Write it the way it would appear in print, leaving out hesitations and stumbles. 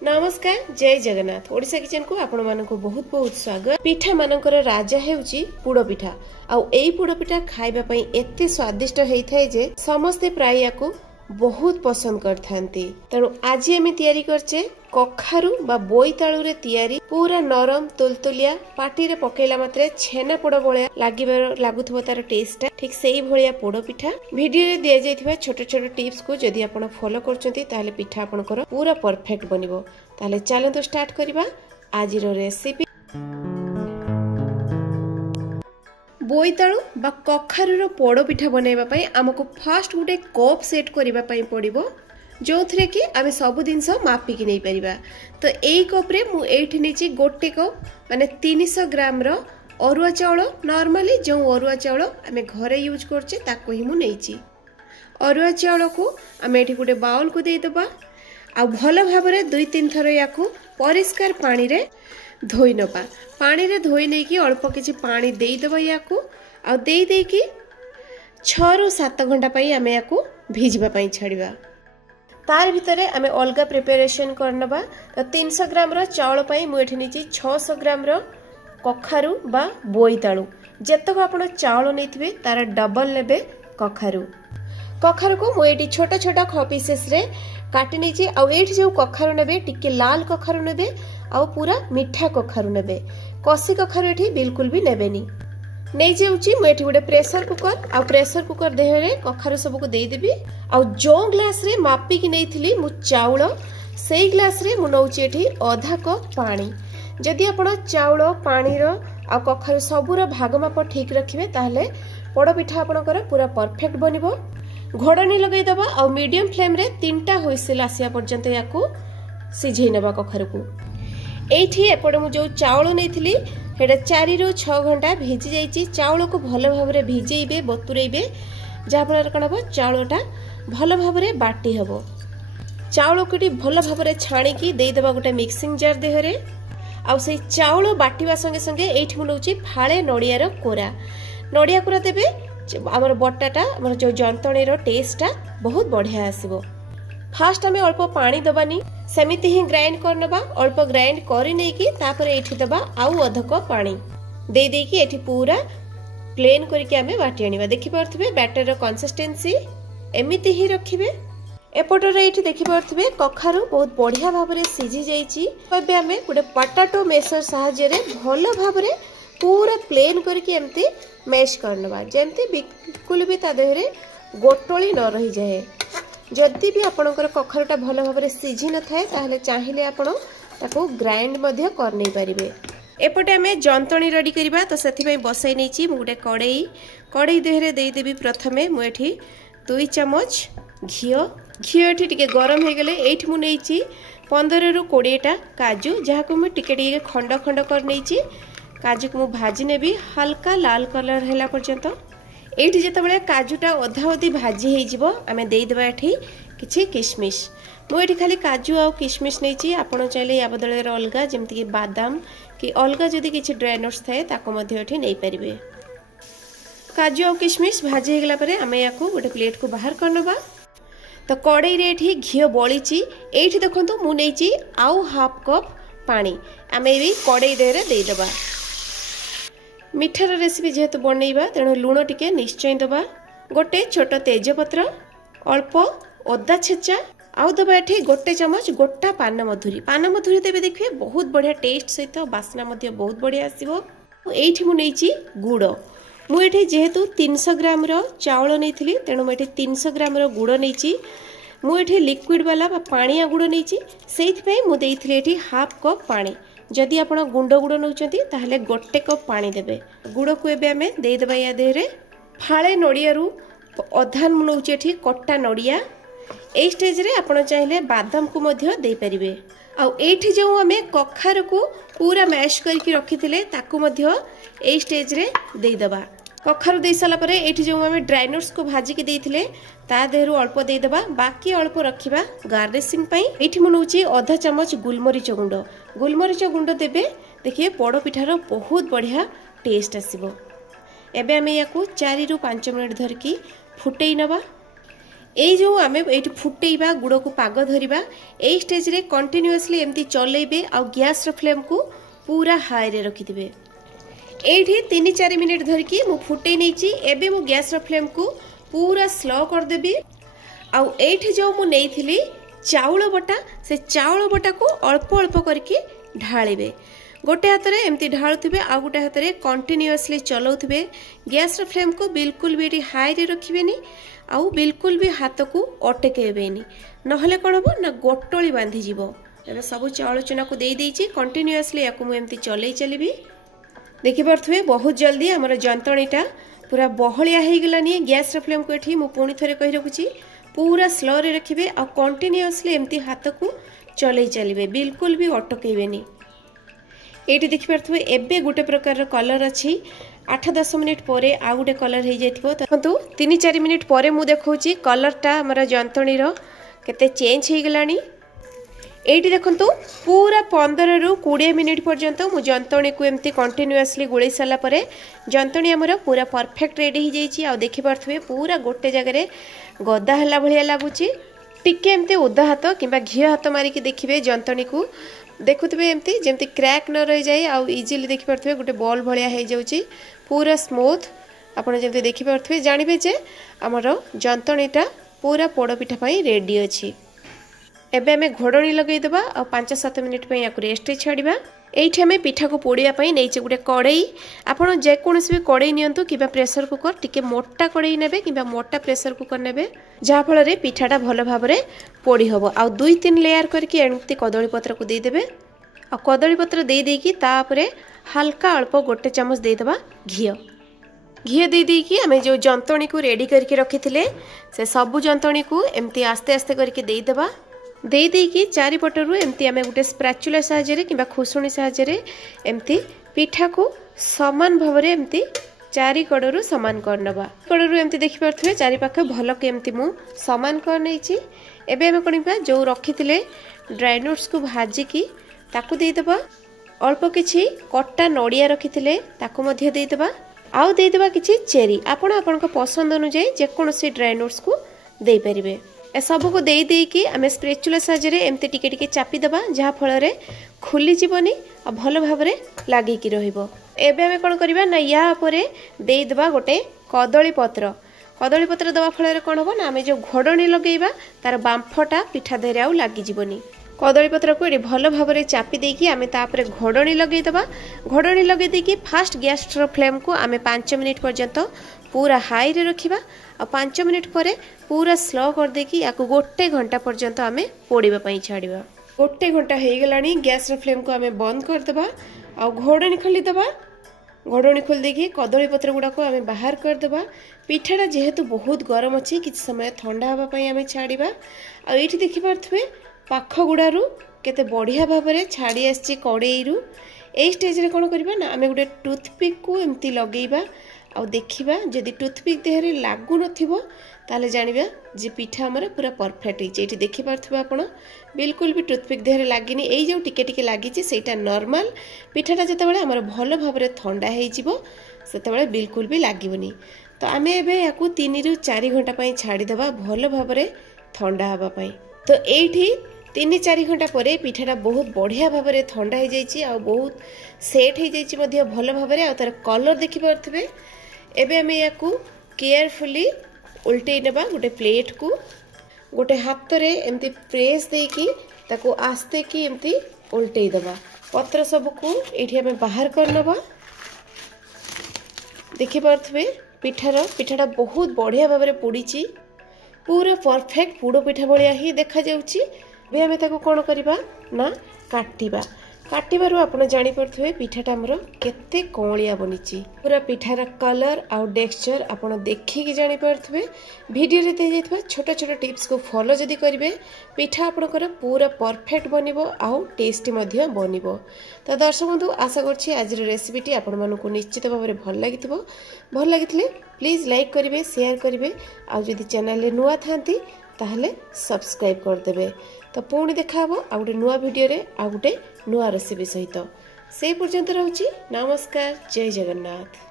नमस्कार जय जगन्नाथ ओडिशा किचन को आपण मानक बहुत बहुत स्वागत। पिठा मानकर राजा हेउची पोड़ पिठा आउ एई पोड़ पिठा खाइबा पई एते स्वादिष्ट हेइथाय जे समस्ते प्राय याकू बहुत पसंद करथांती। तेणु आज आम तैयारी करछे कखारु बा बोईतालु रे तैयारी पूरा नरम तुलतुलिया पाटी रे पकेला मात्रे छेना पोड़ भलिया लागुथबो तार टेस्ट ठीक सेही भलिया पोड़ पिठा। वीडियो रे दिया जायथिबा छोट छोट टिप्स को जदि आपण फॉलो करछंती ताले पिठा आपनकर पूरा परफेक्ट बनिबो। ताले चलंतु स्टार्ट करिबा आजिरो रेसिपी। बोईतालु बा कखारुर पोड़ पिठा बनैबा पई हमकु फर्स्ट गुटे कप सेट करिबा पई पड़िबो जो थरे कि आमे सब जिनस मापी कि नै परिबा। तो एई कप रे मु एठी नेची गोटे कप माने 300 ग्राम रो अरुआ चाउल नॉर्मली जो अरुआ चाउल आमे घरे यूज करछे ताको ही मु नेची। अरुआ चाउल को आमे एठी गुटे बाउल को देई दबा आ भलो भाबरे 2-3 थर याकू परिष्कार पानी रे धोई नबा। पानी रे धोई नै कि अल्प किछि पानी देई दबा याकू आ देई देई कि 6 ରୁ 7 घंटा पई आमे याकू भिजबा पई छाड़ीबा। तार भितरे आमे अलगा प्रिपरेशन करनबा। तो 300 ग्राम रो चाउल पई मु एठी नीची 600 ग्राम रो कखारु बा बोईतालु जेतक आपण चाउल नेथिबे तार डबल लेबे कखारु। कखारु को मु एठी छोटा छोटा पीसेस रे काटी नेची आ एठी जो कखारु नेबे टिके लाल कखारु नेबे आ पूरा मिठा कखारु नेबे। कसी कखारु एठी बिल्कुल भी नेबेनी। नै जेउची मु एठी गोटे प्रेशर कुकर आ प्रेशर कुकर देहरे कखारु सब को देई देबी आ जो ग्लास रे मापी कि नेइथिली मु चाउल सेई ग्लास रे मु नउची एठी आधा कप पानी। जदि आपण चाउल पानी रो आ कखारु सबुर भाग माप ठीक रखिबे ताहले पोड़ पिठा आपनकर पूरा परफेक्ट बनिबो। घोड़नी लगई दबा आ मीडियम फ्लेम रे 3टा हुइसिल आसिया पर्यंत याकू सिझेई नबा कखारु को। एठी एपडे मु जो चाउल नेइथिली हेडा 4 ରୁ 6 घंटा भिजी जाइची। चाउल को भलो भाबरे भिजेइबे बतुरेइबे जा फल कन हबो चाउलटा भलो भाबरे बाटी हबो। चाउल को भलो भाबरे छाणी की देई दबा गोटे मिक्सिंग जार देहरे आ से चाउल बाटीवा संगे संगे एठी मु नउची फाळे नडिया रो कोरा। नडिया कोरा देबे हमर बट्टाटा हमर जो जंतणी रो टेस्टटा बहुत बढ़िया आसीबो। फास्ट हमें अल्प पानी दबानी सेमिति ही ग्राइंड करनबा। अल्प ग्राइंड करी नै कि तापर एठी दबा आउ अध कप पानी दे दे कि एठी पूरा प्लेन करके हमें बाटी आनिबा। देखि परथबे बैटर रो कंसिस्टेंसी एमिति ही रखिबे। एपटर एठी देखि परथबे कखारु बहुत बढ़िया भाबरे सिझी जाईची। एबे हमें गुटे पोटैटो मेशर सहाय्य रे भलो भाबरे पूरा प्लेन करके एमती मैश करनबा जेमती बिल्कुल भी ता देहरे गोटोली न रही जाए। जदि भी आपणकर कखारुटा भलो भाबरे सिझी न थाए ताहले चाहिले आपण ताको ग्राइंड मध्य कर नै परिबे। एपटे हमें जंतणी रेडी करिबा। तो सेथि पई बसाई नैची मु गुटे कड़ाई देहरे देई देबी। प्रथमे मु एठी 2 चम्मच घियो एठी टिके गरम हे गेले एठी मु नैची 15 ରୁ 20टा काजू जहाको मु टिके टिके खंड खंड कर नैची। काजू को मु भाजी नेबी हल्का लाल कलर हैला पर्यंत। एठी जेतबेले काजूटा अधा अधी भाजी हे जिवो आमे देई देबा एठी किछि किशमिश। मु एठी खाली काजू आ किशमिश नैची। आपण चाइले या बदले अलगा जेमति कि बादाम कि अलगा जदि किछि ड्राई नट्स थाए ताको मध्ये एठी नै परिबे। काजू आ किशमिश भाजी हे गेला परे आमे याको गोटे प्लेट को बाहर करनबा। तो कड़ाई रे एठी घियो बळीची एठी देखंतु मु नैची आउ हाफ कप पानी आमे भी कड़ाई देहरे देई देबा। मिठार रेसिपी जेहेतु बनैबा तेणु लुण टिके निश्चय दबा। गोटे छोट तेजपत्र अल्प अदा छेचा आउ दबा एठी गोटे चम्मच गोटा पान मधुरी देबे। देखिए बहुत बढ़िया टेस्ट सहित बास्ना मध्ये बहुत बढ़िया आसीबो। एठी मु नैची गुड़। मु एठी जेहेतु 300 ग्राम रो चाउल नैथिली तेणु मु एठी 300 ग्राम रो गुड़ नैची। मु एठी लिक्विड वाला बा पानिया गुड़ नैची सेइथ पई मु देइथिली एठी हाफ कप पानी। जदि आपण गुंड गुड़ नौचंती ताहले गोटे कप पानी देबे। गुड़ को एबे हमें देई देबा या देहरे फाळे नडिया रु अधा मु नौची एठी कट्टा नडिया। ए स्टेज रे आपण चाहिले बादाम को मध्य देई परिबे। आ एठी जो हमें कखार को पूरा मैश करके रखिथिले ताको मध्य ए स्टेज रे देई देबा। कखारु दे साला परे एठी जो हमें ड्राई नट्स को भाजी के देइथिले ता देहरु अल्प देई देबा। बाकी अल्प रखिबा गार्निशिंग पई। एठी मु नउची आधा चम्मच गुलमरीच गुंड देबे। देखिए पोड़ पिठार बहुत बढ़िया टेस्ट आसीबो। एबे हमें याकू 4 ରୁ 5 मिनट धरकी फुटई नबा। एई जो आमे एठी फुटेइबा गुड़ को पाग धरिबा एई स्टेज रे कंटिन्यूअसली एमती चलेइबे आ गैस रो फ्लेम को पूरा हाई रे रखि दिबे। एठी 3-4 मिनिट धरकी मु फुटेइ नैची। एबे मु गैस रो फ्लेम को पूरा स्लो कर देबी। आ एठी जो मु नेइथिली चाउल बटा से चाउल बटा को अल्प अल्प करके ढालिबे। गोटे हाथ रे एमती ढालुथिबे आ गोटे हाथ रे कंटिन्यूअसली चलाउथिबे। गैस रो फ्लेम को बिल्कुल भी हाई रे रखिबेनी आ बिल्कुल भी हाथ को अटकेबेनी, नहले कोन हो ना गोटोली बांधी जीवो। एबे सब चाउल चुना को देई देइची कंटिन्यूअसली याकू मु एमती चलै चलीबी। देखि पारथुबे बहुत जल्दी हमर जंतणीटा पूरा बहलिया हे गेलानी। गैस रो फ्लेम को एठी मु पुणी थरे कहि रखुची पूरा स्लो रे रखिबे आ कंटिन्यूअसली एमती हाथ को चलै चलीबे, बिल्कुल भी अटकेबेनी। एठी देखि पारथुबे एबे गुटे प्रकार कलर अछि। 8-10 मिनिट परे आ गुटे कलर हे जाइथिबो। देखंतु 3-4 मिनिट परे मु देखौची कलरटा हमर जंतणी रो केते चेंज हे गेलानी। एठी देखंतु पूरा 15 रु 20 मिनिट पर्यंत मु जंतणी को एमती कंटिन्यूअसली गुळै साला परे जंतणी हमर पूरा परफेक्ट रेडी हे जाइची। आ देखि पारथुबे पूरा गोटे जगह रे गदा हला भलिया लागुची। टिके एमती उदा हाथ किंबा घी हाथ मारी के देखिबे जंतणी को देखुथिबे एमती जेमती क्रैक न रहि जाय। आ इजीली देखि पारथुबे गोटे बॉल भलिया हे जाउची पूरा स्मूथ। आपण जेमती देखि पारथुबे जानिबे जे हमर जंतणीटा पूरा पोड़पिठा पई रेडी अछि। एबे हमें घोड़णी लगई देबा और 5-7 मिनिट पे याकू रेस्ट छाड़िबा। एठी हमें पिठा को पोड़िया पई नैचे गुटे कड़ाई। आपण जे कोनोसी भी कड़ाई नियंतु किबा प्रेशर कुकर टिके मोटा कड़ाई नेबे किबा मोटा प्रेशर कुकर नेबे जहा फल रे पिठाटा भलो भाबरे पोड़ी हबो। आ 2-3 लेयर करके एमती कदली पत्र को दे देबे। आ कदली पत्र दे देकी तापरे हल्का अल्प गोटे चम्मच दे देबा घी। घी दे देकी हमें जो जंतणी को रेडी करके रखिथिले से सब जंतणी को एमती आस्ते आस्ते करके दे देबा। दे देकी चारिपटरू एमती आमे गुटे स्पैचुला साहाय्य किंबा खुसुणी साहाय्य एमती पिठा को समान भावरे एमती चारि कड़रू समान कर नबा। कड़रू एमती देखि पारथुबे चारि पाखे भलो के एमती मु समान कर नैची। एबे हमें कोनिबा जो रखिथिले ड्राई नट्स को भाजी की ताकू दे देबा। अल्प किछि कट्टा नड़िया रखिथिले ताकू मध्ये दे देबा। आउ दे देबा किछि चेरी। आपण आपन को पसंद अनुसार जे कोनोसी ड्राई नट्स को दे परिबे। ए सब को दे देकी आमे स्पैचुला साहाय्य एमती टिके टिके चापी देबा जहा फल रे खुली जीवनी आ भलो भाबरे लागि की रहिबो। एबे हमें कोन करबा ना या परे दे देबा गोटे कदली पत्र। कदली पत्र दवा फल रे कोन होबो ना आमे जो घोड़णी लगेइबा तार बांफटा पिठा देरे आउ लागि जीवनी। कदली पत्र को एडी भलो भाबरे चापी देकी आमे तापरे घोड़णी लगेइ देबा। घोड़णी लगे देकी फास्ट गैस रो फ्लेम को आमे 5 मिनिट पर्यंत पूरा हाई रे रखिबा। आ 5 मिनिट परे पूरा स्लो कर देकी याकू गोटे घंटा पर्यंत आमे पोड़ीबा पई छाड़ीबा। गोटे घंटा हे गेलानी गैस रो फ्लेम को आमे बंद कर देबा। आ घोड़णी खोली देबा। घोड़णी खोल देकी कदली पत्र गुडा को आमे बाहर कर देबा। पिठाटा जेहेतु बहुत गरम अछि किछ समय ठंडा हबा पई आमे छाड़ीबा। आ एठी देखि पारथुबे पाख गुडारू केते बढ़िया भाबरे छाड़ी आछि कड़ेईरू। ए स्टेज रे कोन करबा ना आमे गुटे टूथपिक को एमती लगेइबा। आ देखिबा जदि टूथपिक देहरे लागु नथिबो ताले जानिबा जे पिठा हमर पूरा परफेक्ट हिचे। एठी देखि पारथुबा आपण बिल्कुल भी टूथपिक देहरे लागिनी। एई जो टिके टिके लागिची सेटा नॉर्मल। पिठाटा जतेबेले हमर भलो भाबरे ठंडा हेइ जिवो सेतेबेले बिल्कुल भी लागिबनी। तो आमे एबे याकू 3 रु 4 घंटा पई छाड़ी देबा भलो भाबरे ठंडा हबा पई। तो एठी 3-4 घंटा परे पिठाटा बहुत बढ़िया भाबरे ठंडा हे जाइची आ बहुत सेट हे जाइची मध्ये भलो भाबरे। आ तार कलर देखि पारथुबे। एबे हमें याकू केयरफुली उल्टे नेबा गोटे प्लेट को गोटे हाथ रे एमती प्रेस देकी ताको आस्ते की एमती उल्टे देबा। पत्र सब को एठी हमें बाहर कर नबा। देखि पारथुबे पिठाटा बहुत बढ़िया भाबरे पोड़ीची पूरा परफेक्ट पोड़ पिठा भलिया ही देखा जाउची। बे हमें ताको कोन करबा ना काटिबा। काटिबारु आपण जानि परथुबे पिठाटा हमरो केते कोळिया बनिची। पूरा पिठार कलर आ टेक्सचर आपण देखि कि जानि परथुबे। वीडियो रे दे जेतबा छोटा छोटा टिप्स को फॉलो जदी करिवे पिठा आपनकर पूरा परफेक्ट बनिबो आ टेस्टी मध्ये बनिबो। तो दर्शक बंधु आशा करछि आज रेसिपीटी आपण मानको निश्चित भाबरे भल लागितबो। भल लागितले प्लीज लाइक करिवे शेयर करिवे आ जदी चैनल रे नुवा थांती ताहले सब्सक्राइब कर देबे। तो पुणी देखा हबो आ गुटे नुवा वीडियो रे आ गुटे नुवा रेसिपी सहित। से पर्यंत रहउची नमस्कार जय जगन्नाथ।